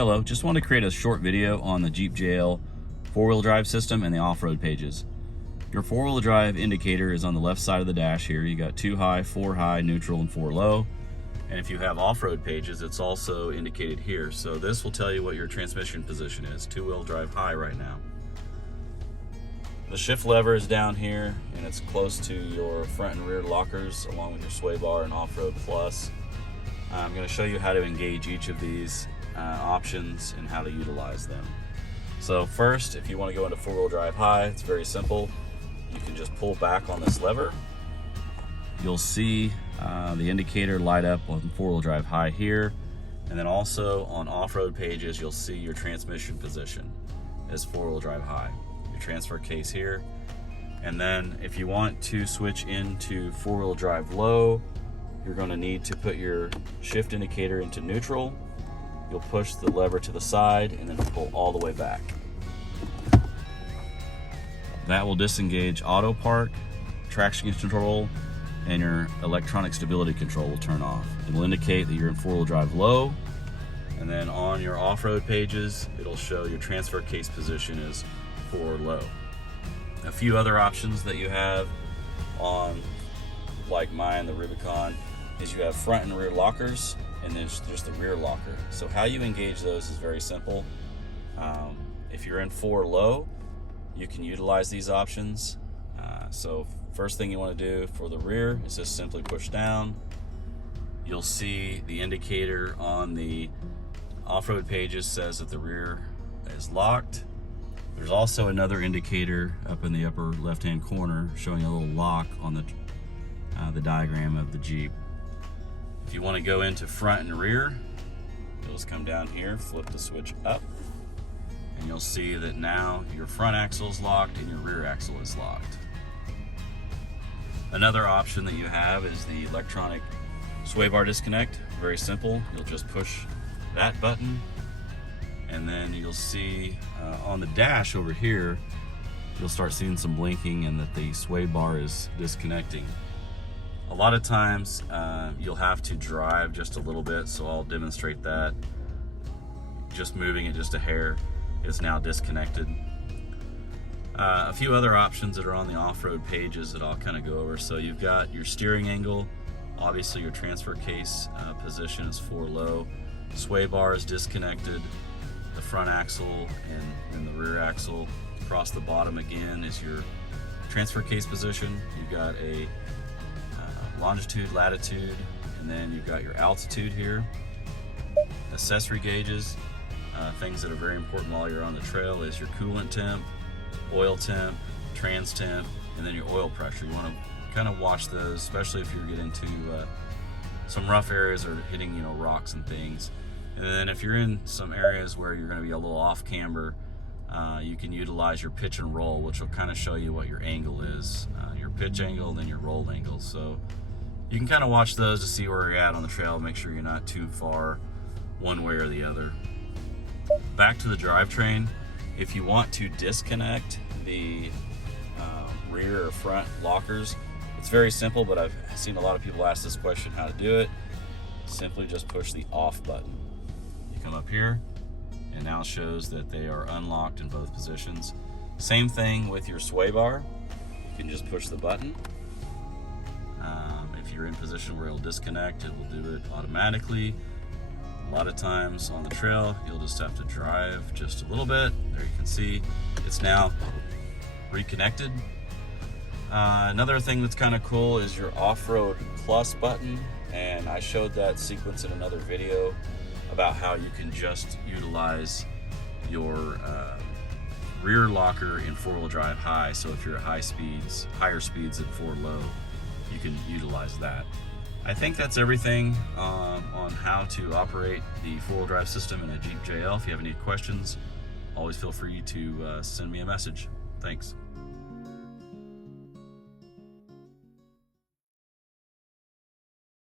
Hello, just want to create a short video on the Jeep JL four-wheel drive system and the off-road pages. Your four-wheel drive indicator is on the left side of the dash here. You got 2 high, 4 high, neutral, and 4 low. And if you have off-road pages, it's also indicated here. So this will tell you what your transmission position is, 2-wheel drive high right now. The shift lever is down here, and it's close to your front and rear lockers, along with your sway bar and off-road plus. I'm going to show you how to engage each of these options and how to utilize them. So first, if you want to go into four-wheel drive high, it's very simple. You can just pull back on this lever. You'll see the indicator light up on four-wheel drive high here, and then also on off-road pages you'll see your transmission position as four-wheel drive high, your transfer case here. And then if you want to switch into four-wheel drive low, you're going to need to put your shift indicator into neutral. You'll push the lever to the side and then pull all the way back. That will disengage auto park, traction control, and your electronic stability control will turn off. It will indicate that you're in four-wheel drive low, and then on your off-road pages, it'll show your transfer case position is 4 low. A few other options that you have on, like mine, the Rubicon, is you have front and rear lockers, and then there's the rear locker. So how you engage those is very simple. If you're in 4 low, you can utilize these options. So first thing you want to do for the rear is just simply push down. You'll see the indicator on the off-road pages says that the rear is locked. There's also another indicator up in the upper left-hand corner showing a little lock on the diagram of the Jeep. If you want to go into front and rear, you'll just come down here, flip the switch up, and you'll see that now your front axle is locked and your rear axle is locked. Another option that you have is the electronic sway bar disconnect. Very simple. You'll just push that button, and then you'll see on the dash over here, you'll start seeing some blinking and that the sway bar is disconnecting. A lot of times you'll have to drive just a little bit, so I'll demonstrate that. Just moving it just a hair, it's now disconnected. A few other options that are on the off-road pages that I'll kind of go over. So you've got your steering angle, obviously your transfer case position is 4 low, sway bar is disconnected, the front axle and the rear axle. Across the bottom again is your transfer case position. You've got a longitude, latitude, and then you've got your altitude here. Accessory gauges, things that are very important while you're on the trail is your coolant temp, oil temp, trans temp, and then your oil pressure. You want to kind of watch those, especially if you're getting into some rough areas or hitting rocks and things. And then if you're in some areas where you're going to be a little off camber, you can utilize your pitch and roll, which will kind of show you what your angle is, your pitch angle and then your roll angle. So you can kind of watch those to see where you're at on the trail, make sure you're not too far one way or the other. Back to the drivetrain, if you want to disconnect the rear or front lockers, it's very simple, but I've seen a lot of people ask this question how to do it. Simply just push the off button. You come up here, and now it shows that they are unlocked in both positions. Same thing with your sway bar. You can just push the button. If you're in position where it'll disconnect, it will do it automatically. A lot of times on the trail, you'll just have to drive just a little bit. There you can see it's now reconnected. Another thing that's kind of cool is your off-road plus button, and I showed that sequence in another video about how you can just utilize your rear locker in four-wheel drive high. So if you're at higher speeds than 4 low, you can utilize that. I think that's everything on how to operate the four-wheel drive system in a Jeep JL. If you have any questions, always feel free to send me a message. Thanks.